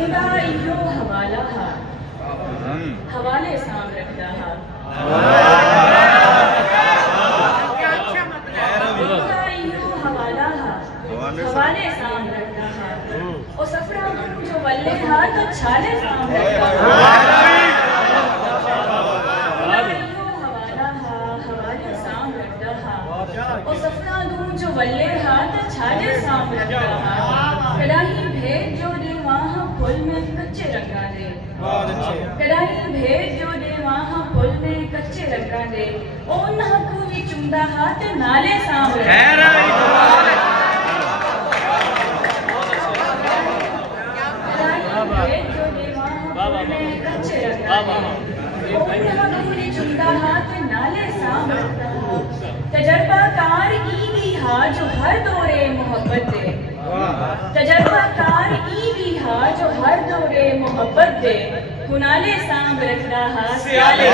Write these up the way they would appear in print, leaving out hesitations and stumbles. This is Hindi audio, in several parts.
निगाह इहो हवाला हा हवाले सां रखदा हा निगाह इहो हवाला हा हवाले सां रखदा हा ओ सफरा जो वल्ले हा तो छाले सां रखदा हा ओ सफरा जो वल्ले हा तो छाले सां रखदा हा कडाही भेद जो दे वहां फुल में कच्चे रंगा दे कडाही भेद जो दे वहां फुल में कच्चे रंगा दे ओ नहकू भी चुंदा हा ते नाले सां रखदा भेद जो दे वहां फुल में कच्चे रंगा दे ओ नहकू भी चुंदा हा ते नाले सां रखदा हा तजर्बाकार ई भी हा जो हर दौरे मोहब्बत दे तजर्बाकार ई भी हा जो हर दौरे मोहब्बत दे कुनाले सांब रखदा हा सियाले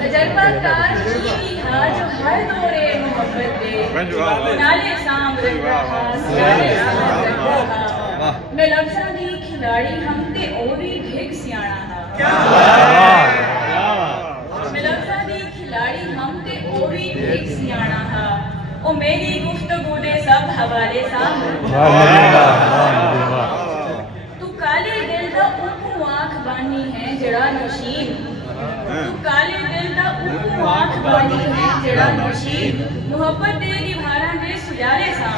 तजर्बाकार ई भी हा जो हर दौरे मोहब्बत दे नाले सांब रखदा हा सियाले सांब रखदा हा मैं लफ्ज़ां दी खिलाड़ी हम ते ओ भी ढेग सियाणा हा मैं लफ्ज़ां दी खिलाड़ी हम ते ओ भी ढेग सियाणा हा ओ मेरी गुफ्तगू दे सब हवाले सां तू काले दिल दा उकू आँख बानी है जड़ा नशीन तू काले दिल दा उकू आँख बानी है जड़ा नशीन मोहब्बत दे दीवारां दे सुजाले सां